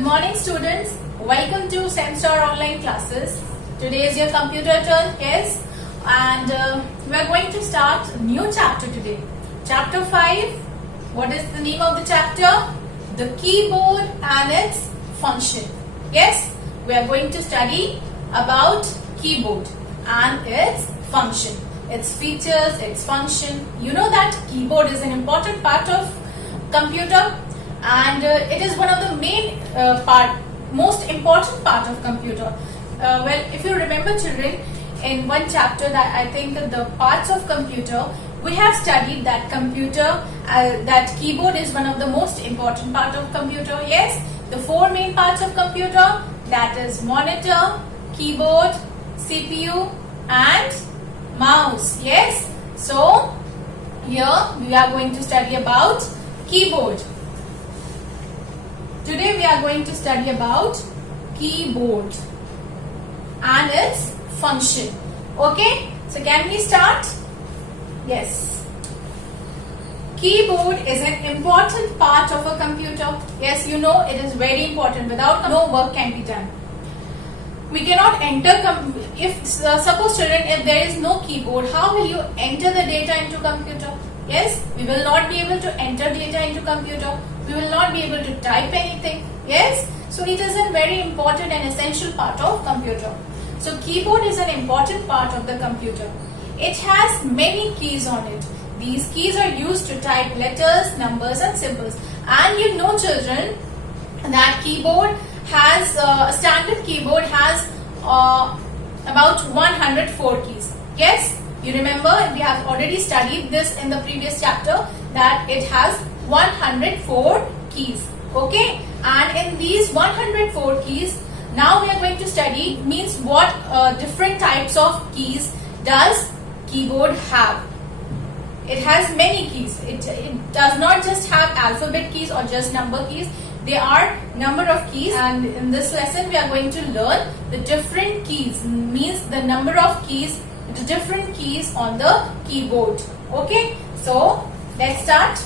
Good morning, students. Welcome to Semstar online classes. Today is your computer turn, yes? And we are going to start a new chapter today. Chapter 5. What is the name of the chapter? The keyboard and its function. Yes, we are going to study about keyboard and its function, its features, its function. You know that keyboard is an important part of computer, and it is one of the main most important part of computer. Well, if you remember, children, in one chapter that I think the parts of computer, we have studied that that keyboard is one of the most important part of computer. Yes, the four main parts of computer, that is monitor, keyboard, CPU and mouse. Yes, so here we are going to study about keyboard. Today we are going to study about keyboard and its function. Okay, so can we start? Yes. Keyboard is an important part of a computer. Yes, you know it is very important. Without no work can be done. We cannot enter, suppose children, if there is no keyboard, how will you enter the data into computer? Yes, we will not be able to enter data into computer. We will not be able to type anything. Yes, so it is a very important and essential part of computer. So keyboard is an important part of the computer. It has many keys on it. These keys are used to type letters, numbers and symbols. And you know, children, that keyboard has a standard keyboard has about 104 keys. Yes, you remember we have already studied this in the previous chapter that it has 104 keys. Okay, and in these 104 keys, now we are going to study means what different types of keys does keyboard have. It has many keys. It does not just have alphabet keys or just number keys. There are number of keys, and in this lesson we are going to learn the different keys, means the number of keys, the different keys on the keyboard. Okay, so let's start.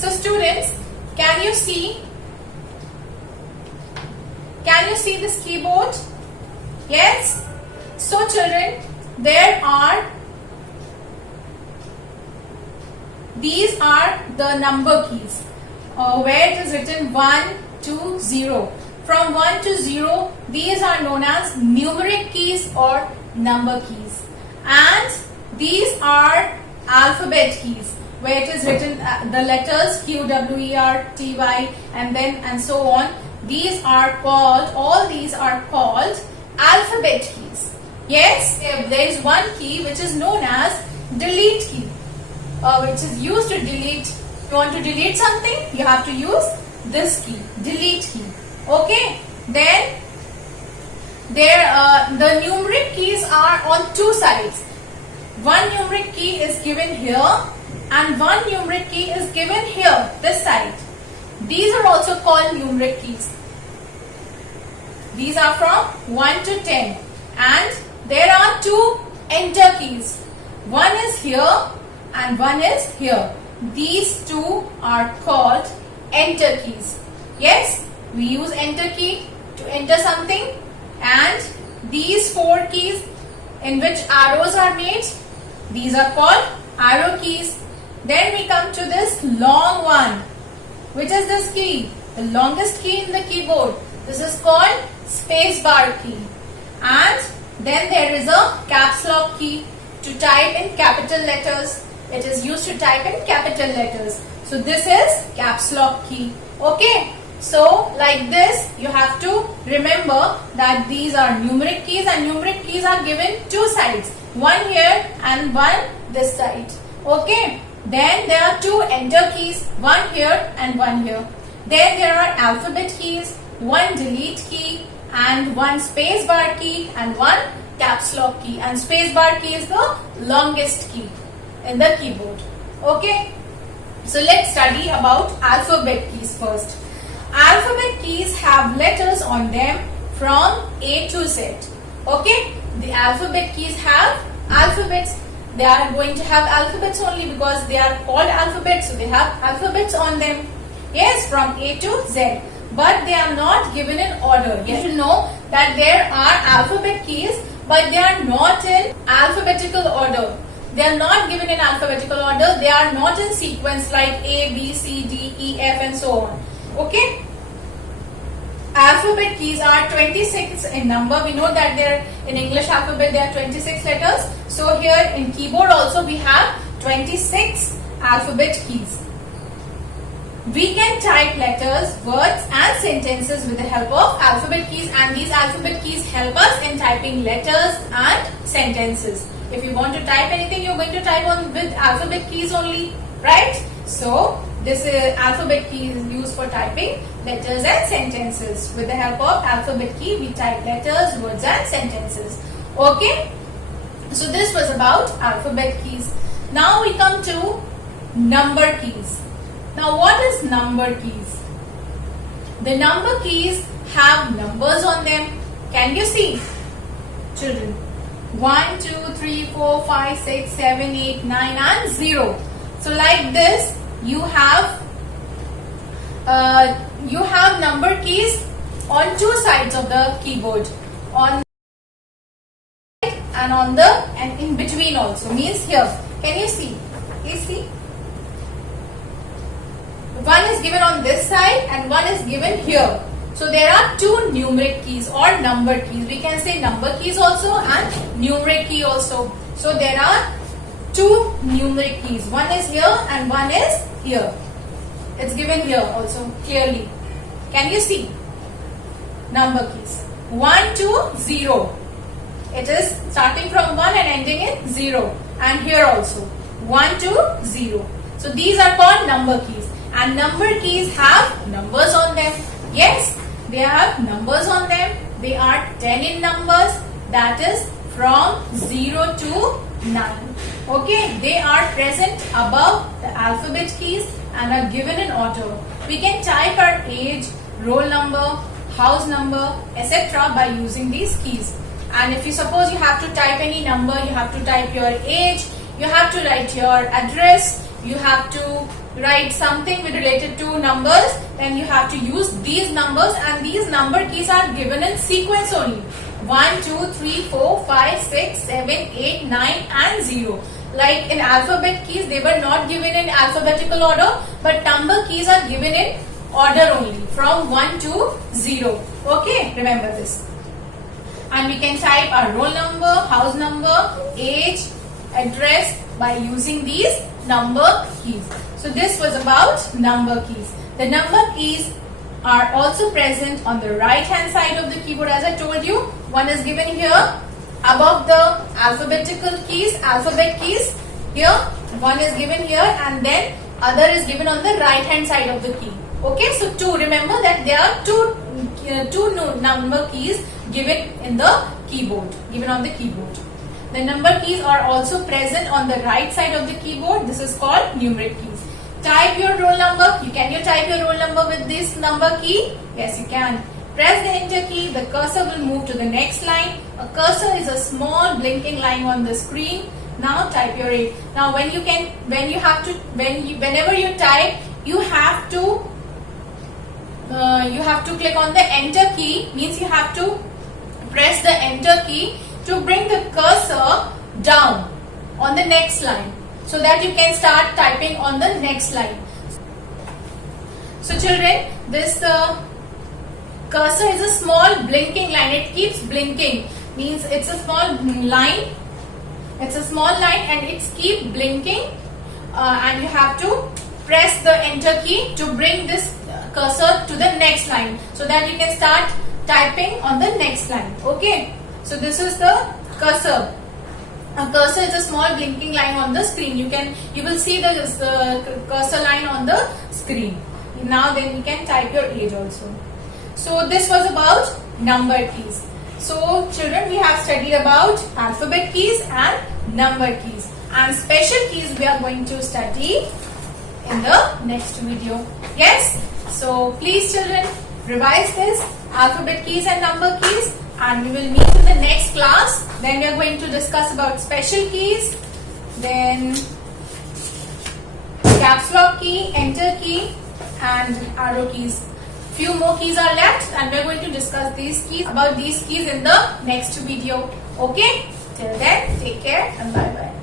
So students, can you see this keyboard? Yes. So children, these are the number keys where it is written 1 to 0. From 1 to 0, these are known as numeric keys or number keys. And these are alphabet keys where it is written the letters Q, W, E, R, T, Y and so on. These are called, all these are called alphabet keys. Yes, if there is one key which is known as delete key, which is used to delete. If you want to delete something, you have to use this key, delete key. Okay, then the numeric keys are on two sides. One numeric key is given here and one numeric key is given here, this side. These are also called numeric keys. These are from 1 to 10, and there are two enter keys. One is here and one is here. These two are called enter keys. Yes, we use enter key to enter something, and these four keys in which arrows are made, these are called arrow keys. Then we come to this long one. Which is this key? The longest key in the keyboard. This is called space bar key. And then there is a caps lock key to type in capital letters. It is used to type in capital letters. So this is caps lock key. Okay. So like this, you have to remember that these are numeric keys, and numeric keys are given two sides. One here and one this side. Okay. Then there are two enter keys, one here and one here. Then there are alphabet keys, one delete key and one space bar key and one caps lock key. And space bar key is the longest key in the keyboard. Okay. So let's study about alphabet keys first. Alphabet keys have letters on them from A to Z. Okay. The alphabet keys have alphabets. They are going to have alphabets only because they are called alphabets, so they have alphabets on them. Yes, from A to Z. But they are not given in order. You should know that there are alphabet keys, but they are not in alphabetical order. They are not given in alphabetical order. They are not in sequence like A, B, C, D, E, F and so on. Okay. Alphabet keys are 26 in number. We know that there in English alphabet there are 26 letters. So here in keyboard also we have 26 alphabet keys. We can type letters, words and sentences with the help of alphabet keys, and these alphabet keys help us in typing letters and sentences. If you want to type anything, you're going to type on with alphabet keys only, right? So this alphabet key is used for typing letters and sentences. With the help of alphabet key, we type letters, words and sentences. Okay? So this was about alphabet keys. Now we come to number keys. Now what is number keys? The number keys have numbers on them. Can you see? Children. 1, 2, 3, 4, 5, 6, 7, 8, 9 and 0. So like this, you have number keys on two sides of the keyboard, on and on the and in between also, means here. Can you see? Please see. One is given on this side and one is given here. So there are two numeric keys or number keys. We can say number keys also and numeric key also. So there are two numeric keys. One is here and one is here. It's given here also clearly. Can you see? Number keys. 1 to 0. It is starting from 1 and ending in 0. And here also 1 to 0. So these are called number keys. And number keys have numbers on them. Yes, they have numbers on them. They are 10 in numbers. That is from 0 to 9. Okay, they are present above the alphabet keys and are given in order. We can type our age, roll number, house number, etc. by using these keys. And if you suppose you have to type any number, you have to type your age, you have to write your address, you have to write something related to numbers, then you have to use these numbers, and these number keys are given in sequence only. 1, 2, 3, 4, 5, 6, 7, 8, 9 and 0. Like in alphabet keys, they were not given in alphabetical order, but number keys are given in order only from 1 to 0. Okay, remember this. And we can type our roll number, house number, age, address by using these number keys. So this was about number keys. The number keys are also present on the right hand side of the keyboard, as I told you. One is given here above the alphabetical keys, alphabet keys. Here one is given here, and then other is given on the right hand side of the key. Okay, so two. Remember that there are two number keys given in the keyboard, given on the keyboard. The number keys are also present on the right side of the keyboard. This is called numeric keys. Type your roll number. Can you type your roll number with this number key? Yes, you can. Press the enter key. The cursor will move to the next line. A cursor is a small blinking line on the screen. Now type your age. Now whenever you type, you have to click on the enter key. Means you have to press the enter key to bring the cursor down on the next line, so that you can start typing on the next line. So children, this cursor is a small blinking line. It keeps blinking. Means it's a small line. It's a small line and it's keep blinking, and you have to press the enter key to bring this cursor to the next line, so that you can start typing on the next line. Okay. So this is the cursor. A cursor is a small blinking line on the screen. You will see the cursor line on the screen. Now then you can type your age also. So this was about number keys. So children, we have studied about alphabet keys and number keys, and special keys we are going to study in the next video. Yes. So please children, revise this alphabet keys and number keys. And we will meet in the next class. Then we are going to discuss about special keys, then caps lock key, enter key, and arrow keys. Few more keys are left and we're going to discuss these keys in the next video. Okay? Till then, take care and bye bye.